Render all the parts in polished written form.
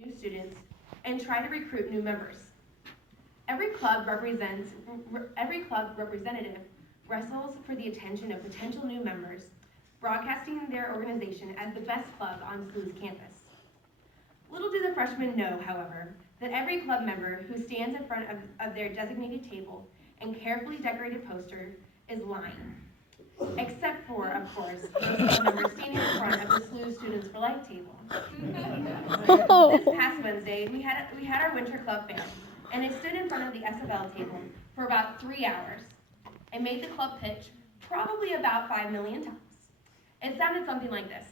new students and try to recruit new members. Every club representative wrestles for the attention of potential new members, broadcasting their organization as the best club on SLU's campus. Little do the freshmen know, however, that every club member who stands in front of their designated table and carefully decorated poster is lying. Except for, of course, those club members standing in front of the SLU Students for Life table. This past Wednesday, we had our winter club fair, and I stood in front of the SFL table for about 3 hours. I made the club pitch probably about 5 million times. It sounded something like this.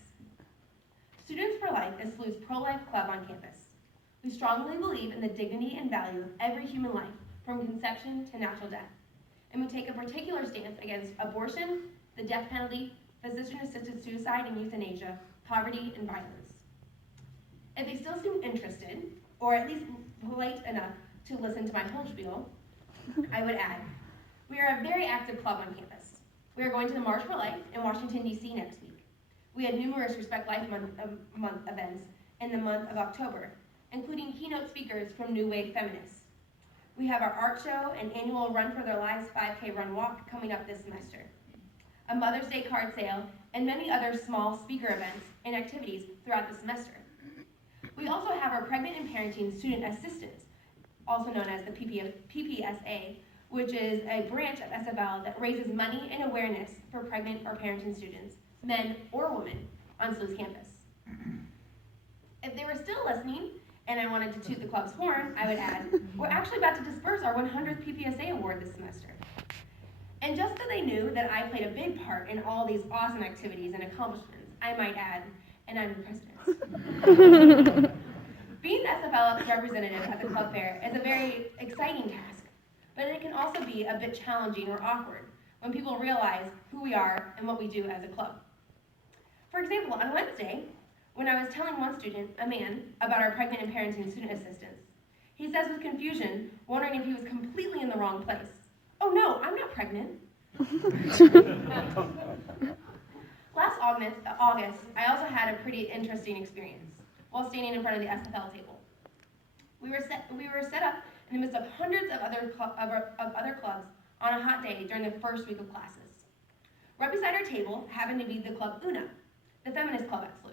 Students for Life is SLU's pro-life club on campus. We strongly believe in the dignity and value of every human life, from conception to natural death. And we take a particular stance against abortion, the death penalty, physician-assisted suicide and euthanasia, poverty, and violence. If they still seem interested, or at least polite enough to listen to my whole spiel, I would add, we are a very active club on campus. We are going to the March for Life in Washington, D.C. next week. We had numerous Respect Life Month events in the month of October, including keynote speakers from New Wave Feminists. We have our art show and annual Run for Their Lives 5K Run Walk coming up this semester, a Mother's Day card sale, and many other small speaker events and activities throughout the semester. We also have our Pregnant and Parenting Student Assistance, also known as the PPSA, which is a branch of SFL that raises money and awareness for pregnant or parenting students, men or women, on SLU's campus. If they were still listening, and I wanted to toot the club's horn, I would add, we're actually about to disperse our 100th PPSA award this semester. And just so they knew that I played a big part in all these awesome activities and accomplishments, I might add, and I'm the president. Being the SFL representative at the club fair is a very exciting task, but it can also be a bit challenging or awkward when people realize who we are and what we do as a club. For example, on Wednesday, when I was telling one student, a man, about our Pregnant and Parenting Student Assistance, he says with confusion, wondering if he was completely in the wrong place. Oh no, I'm not pregnant. Last August, I also had a pretty interesting experience while standing in front of the SFL table. We were set up in the midst of hundreds of other clubs on a hot day during the first week of classes. Right beside our table happened to be the club UNA, the feminist club at SLU.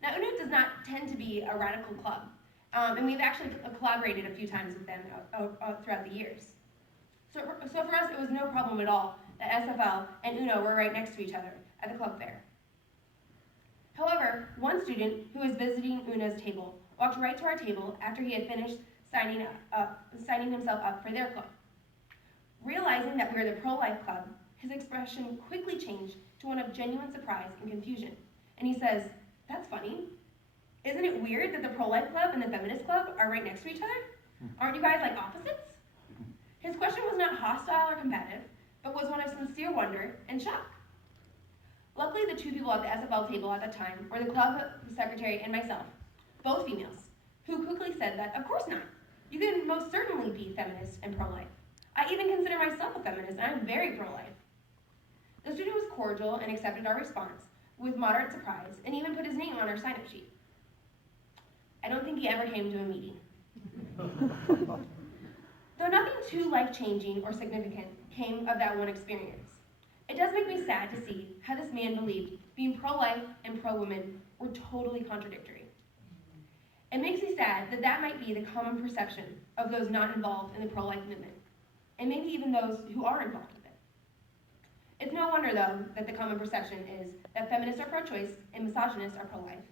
Now, UNA does not tend to be a radical club, and we've actually collaborated a few times with them throughout the years. So for us, it was no problem at all that SFL and UNA were right next to each other at the club fair. However, one student who was visiting UNA's table walked right to our table after he had finished signing himself up for their club. Realizing that we were the pro-life club, his expression quickly changed to one of genuine surprise and confusion, and he says, "That's funny. Isn't it weird that the pro-life club and the feminist club are right next to each other? Aren't you guys like opposites?" His question was not hostile or combative, but was one of sincere wonder and shock. Luckily, the two people at the SFL table at the time were the club secretary and myself, both females, who quickly said that, of course not. You can most certainly be feminist and pro-life. I even consider myself a feminist, and I'm very pro-life. The student was cordial and accepted our response with moderate surprise, and even put his name on our sign-up sheet. I don't think he ever came to a meeting. Though nothing too life-changing or significant came of that one experience, it does make me sad to see how this man believed being pro-life and pro-women were totally contradictory. It makes me sad that that might be the common perception of those not involved in the pro-life movement, and maybe even those who are involved with it. It's no wonder, though, that the common perception is that feminists are pro-choice and misogynists are pro-life,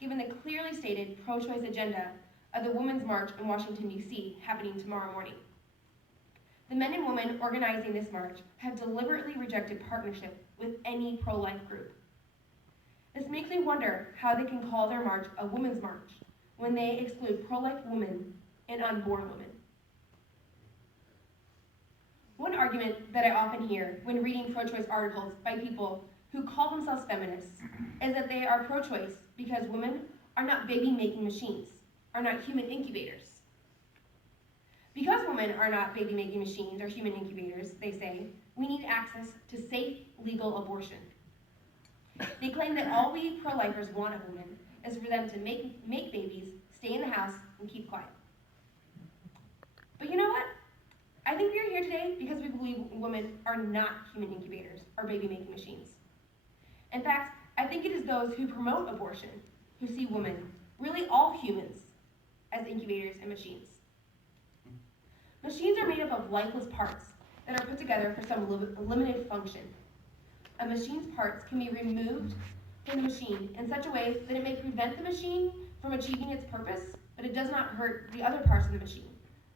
given the clearly stated pro-choice agenda of the Women's March in Washington, D.C. happening tomorrow morning. The men and women organizing this march have deliberately rejected partnership with any pro-life group. This makes me wonder how they can call their march a women's march when they exclude pro-life women and unborn women. One argument that I often hear when reading pro-choice articles by people who call themselves feminists is that they are pro-choice because women are not baby-making machines, are not human incubators. Because women are not baby-making machines or human incubators, they say, we need access to safe, legal abortion. They claim that all we pro-lifers want of women is for them to make babies, stay house and keep quiet. But you know what? I think we are here today because we believe women are not human incubators or baby-making machines. In fact, I think it is those who promote abortion who see women, really all humans, as incubators and machines. Machines are made up of lifeless parts that are put together for some limited function. A machine's parts can be removed from the machine in such a way that it may prevent the machine from achieving its purpose, but it does not hurt the other parts of the machine,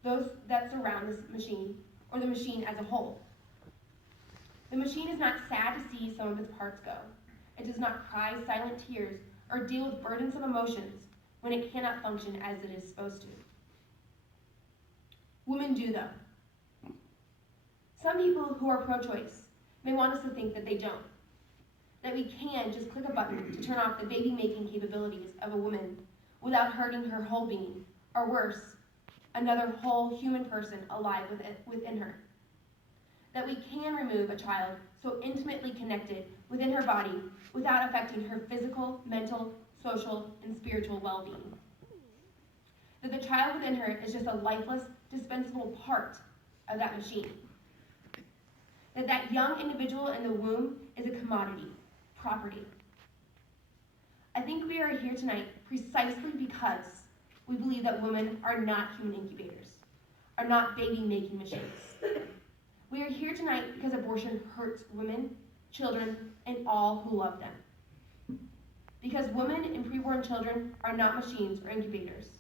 those that surround this machine, or the machine as a whole. The machine is not sad to see some of its parts go. It does not cry silent tears or deal with burdensome emotions when it cannot function as it is supposed to. Women do, though. Some people who are pro-choice may want us to think that they don't, that we can just click a button to turn off the baby-making capabilities of a woman without hurting her whole being, or worse, another whole human person alive within her. That we can remove a child so intimately connected within her body without affecting her physical, mental, social, and spiritual well-being. That the child within her is just a lifeless, dispensable part of that machine. That young individual in the womb is a commodity, property. I think we are here tonight precisely because we believe that women are not human incubators, are not baby-making machines. We are here tonight because abortion hurts women, children, and all who love them. Because women and preborn children are not machines or incubators,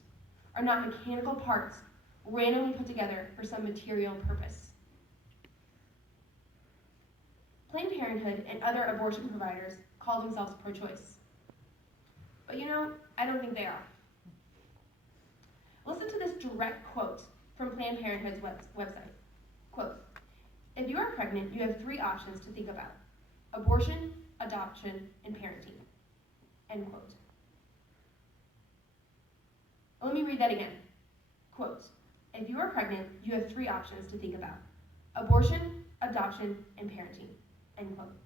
are not mechanical parts randomly put together for some material purpose. Planned Parenthood and other abortion providers call themselves pro-choice. But I don't think they are. Listen to this direct quote from Planned Parenthood's website. Quote, "If you are pregnant, you have 3 options to think about: abortion, adoption, and parenting." End quote. Let me read that again. Quote, "If you are pregnant, you have 3 options to think about: abortion, adoption, and parenting." End quote.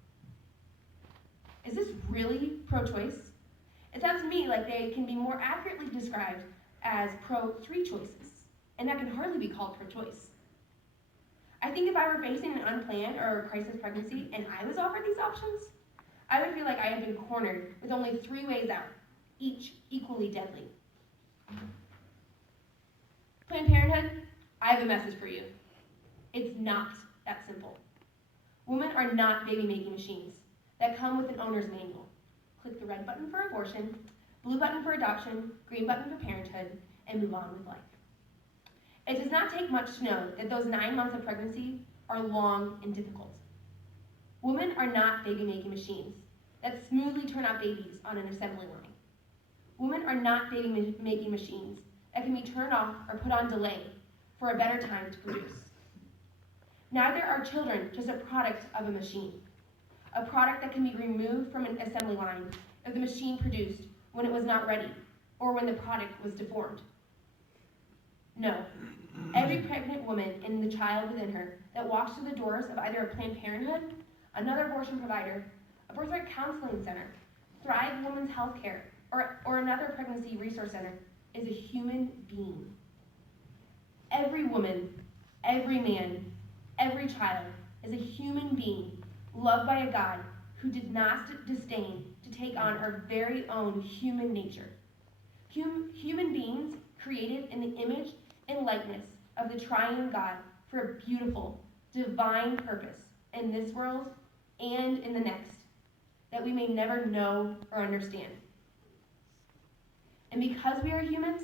Is this really pro-choice? It sounds to me like they can be more accurately described as pro-3 choices, and that can hardly be called pro-choice. I think if I were facing an unplanned or crisis pregnancy and I was offered these options, I would feel like I had been cornered with only 3 ways out, each equally deadly. Planned Parenthood, I have a message for you. It's not that simple. Women are not baby-making machines that come with an owner's manual. Click the red button for abortion, blue button for adoption, green button for parenthood, and move on with life. It does not take much to know that those 9 months of pregnancy are long and difficult. Women are not baby-making machines that smoothly turn out babies on an assembly line. Women are not baby-making machines that can be turned off or put on delay for a better time to produce. Neither are children just a product of a machine, a product that can be removed from an assembly line if the machine produced when it was not ready or when the product was deformed. No, every pregnant woman and the child within her that walks through the doors of either a Planned Parenthood, another abortion provider, a birthright counseling center, Thrive Women's Health Care, or another pregnancy resource center is a human being. Every woman, every man, every child is a human being loved by a God who did not disdain to take on our very own human nature. Human beings created in the image and likeness of the triune God for a beautiful, divine purpose in this world and in the next, that we may never know or understand. And because we are humans,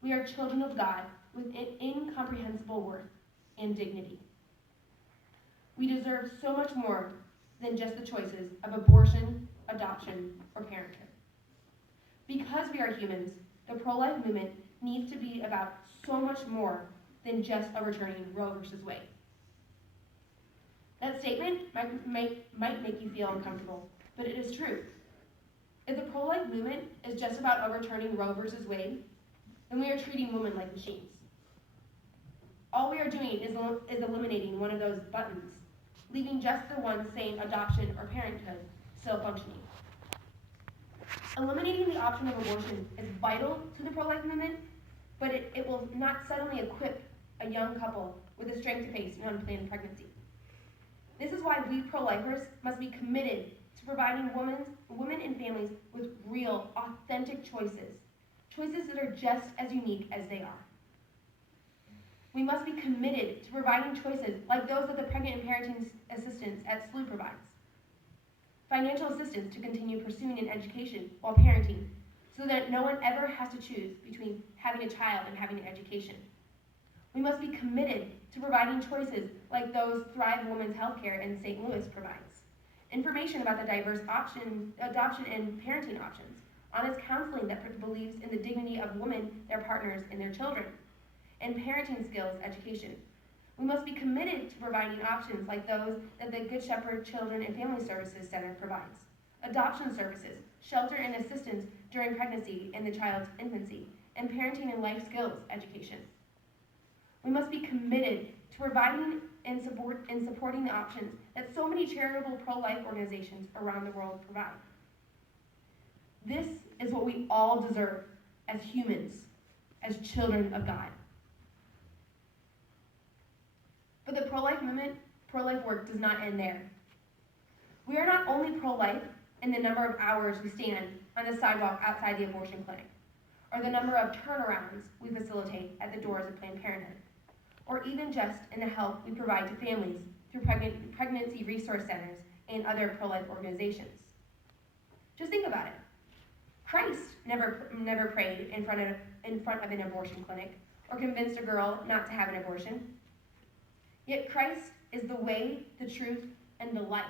we are children of God with an incomprehensible worth and dignity. We deserve so much more than just the choices of abortion, adoption, or parenthood. Because we are humans, the pro-life movement needs to be about so much more than just overturning Roe versus Wade. That statement might make you feel uncomfortable, but it is true. If the pro-life movement is just about overturning Roe versus Wade, then we are treating women like machines. All we are doing is eliminating one of those buttons, leaving just the one saying adoption or parenthood still functioning. Eliminating the option of abortion is vital to the pro-life movement, but it will not suddenly equip a young couple with the strength to face an unplanned pregnancy. This is why we pro-lifers must be committed to providing women and families with real, authentic choices that are just as unique as they are. We must be committed to providing choices like those that the Pregnant and Parenting Assistance at SLU provides. Financial assistance to continue pursuing an education while parenting, so that no one ever has to choose between having a child and having an education. We must be committed to providing choices like those Thrive Women's Healthcare in St. Louis provides. Information about the diverse adoption and parenting options, honest counseling that believes in the dignity of women, their partners, and their children, and parenting skills education. We must be committed to providing options like those that the Good Shepherd Children and Family Services Center provides. Adoption services, shelter and assistance during pregnancy and the child's infancy, and parenting and life skills education. We must be committed to providing and supporting the options that so many charitable pro-life organizations around the world provide. This is what we all deserve as humans, as children of God. But the pro-life movement, pro-life work does not end there. We are not only pro-life in the number of hours we stand on the sidewalk outside the abortion clinic, or the number of turnarounds we facilitate at the doors of Planned Parenthood, or even just in the help we provide to families through pregnancy resource centers and other pro-life organizations. Just think about it. Christ never prayed in front of an abortion clinic or convinced a girl not to have an abortion. Yet Christ is the way, the truth, and the life.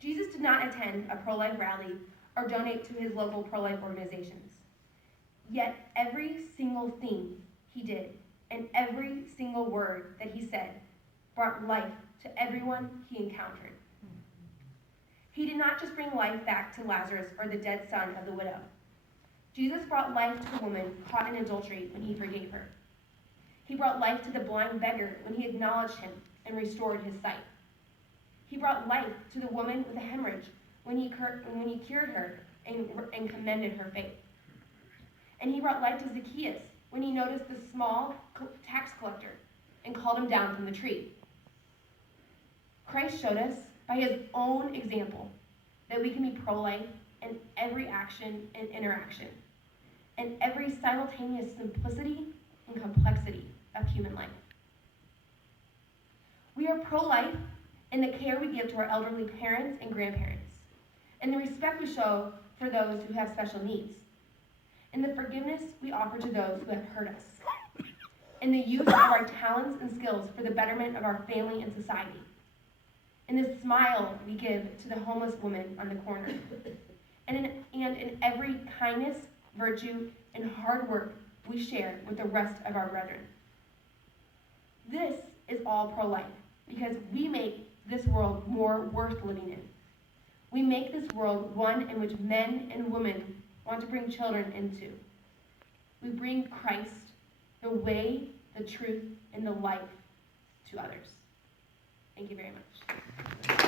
Jesus did not attend a pro-life rally or donate to his local pro-life organizations. Yet every single thing he did and every single word that he said brought life to everyone he encountered. He did not just bring life back to Lazarus or the dead son of the widow. Jesus brought life to the woman caught in adultery when he forgave her. He brought life to the blind beggar when he acknowledged him and restored his sight. He brought life to the woman with a hemorrhage when he cured her and commended her faith. And he brought life to Zacchaeus when he noticed the small tax collector and called him down from the tree. Christ showed us by his own example that we can be pro-life in every action and interaction, and every simultaneous simplicity and complexity of human life. We are pro-life in the care we give to our elderly parents and grandparents, in the respect we show for those who have special needs, in the forgiveness we offer to those who have hurt us, in the use of our talents and skills for the betterment of our family and society, in the smile we give to the homeless woman on the corner, and in every kindness, virtue, and hard work we share with the rest of our brethren. This is all pro-life because we make this world more worth living in. We make this world one in which men and women want to bring children into. We bring Christ, the way, the truth, and the life to others. Thank you very much.